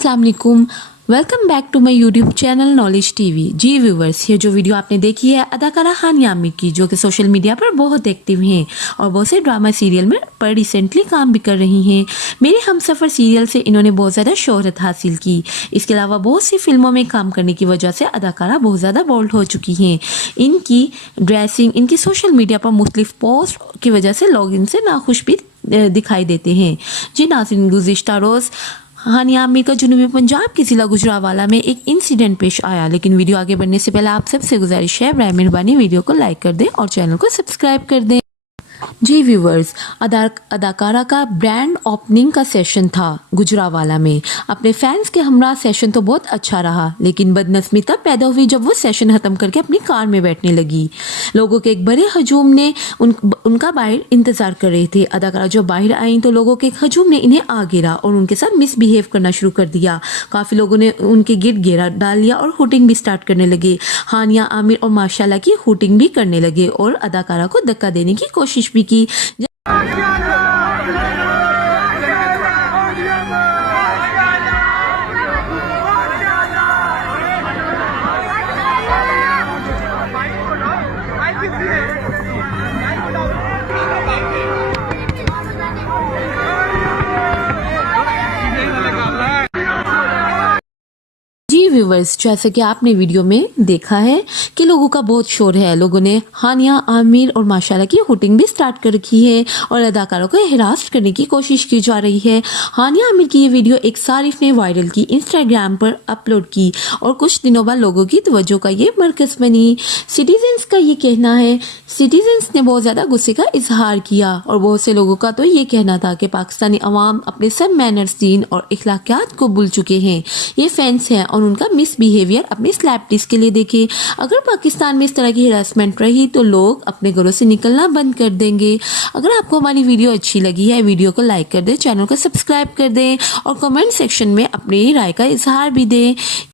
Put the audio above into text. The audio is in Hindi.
अस्सलाम वालेकुम, welcome back to my YouTube channel knowledge TV. जी व्यूवर्स, ये जो वीडियो आपने देखी है अदाकारा हानिया आमिर की, जो कि सोशल मीडिया पर बहुत एक्टिव हैं और बहुत से ड्रामा सीरियल में पर रिसेंटली काम भी कर रही हैं। मेरे हमसफ़र सीरियल से इन्होंने बहुत ज़्यादा शोहरत हासिल की। इसके अलावा बहुत सी फिल्मों में काम करने की वजह से अदाकारा बहुत ज़्यादा बोल्ड हो चुकी हैं। इनकी ड्रेसिंग, इनकी सोशल मीडिया पर मुख्तलिफ पोस्ट की वजह से लोग इनसे नाखुश भी दिखाई देते हैं। जी नाज़रीन, गुज़िश्ता रोज़ हानिया आमिर का जुनूबी पंजाब के ज़िला गुजरांवाला में एक इंसिडेंट पेश आया। लेकिन वीडियो आगे बढ़ने से पहले आप सबसे गुजारिश है, बराए मेहरबानी वीडियो को लाइक कर दें और चैनल को सब्सक्राइब कर दें। जी व्यूवर्स, अदाकारा का ब्रांड ओपनिंग का सेशन था गुजरांवाला में। अपने फैंस के हमरा सेशन तो बहुत अच्छा रहा, लेकिन बदनस्मी तब पैदा हुई जब वो सेशन ख़त्म करके अपनी कार में बैठने लगी। लोगों के एक बड़े हजूम ने उनका बाहर इंतज़ार कर रहे थे। अदाकारा जब बाहर आई तो लोगों के एक हजूम ने इन्हें आ घेरा और उनके साथ मिसबिहेव करना शुरू कर दिया। काफ़ी लोगों ने उनके गिर्द घेरा डाल लिया और हुटिंग भी स्टार्ट करने लगे। हानिया आमिर और माशाल्लाह की हुटिंग भी करने लगे और अदाकारा को धक्का देने की कोशिश भी की। जी व्यूवर्स, जैसे कि आपने वीडियो में देखा है कि लोगों का बहुत शोर है। लोगों ने हानिया आमिर और माशाल्लाह की हुटिंग भी स्टार्ट कर रखी है और अदाकारों को हिरास करने की कोशिश की जा रही है। हानिया आमिर की ये वीडियो एक सारिफ ने वायरल की, इंस्टाग्राम पर अपलोड की और कुछ दिनों बाद लोगों की तवज्जो का ये मरकज़ बनी। सिटीजन्स का ये कहना है, सिटीजन्स ने बहुत ज़्यादा गुस्से का इजहार किया और बहुत से लोगों का तो ये कहना था कि पाकिस्तानी अवाम अपने सब मैनर्स, दीन और इखलाकियात को भूल चुके हैं। ये फैंस हैं और उनका मिसबिहेवियर अपने सेलिब्रिटीज के लिए देखें। अगर पाकिस्तान में इस तरह की हरासमेंट रही तो लोग अपने घरों से निकलना बंद कर देंगे। अगर आपको हमारी वीडियो अच्छी लगी है, वीडियो को लाइक कर दें, चैनल को सब्सक्राइब कर दें और कमेंट सेक्शन में अपनी राय का इजहार भी दें।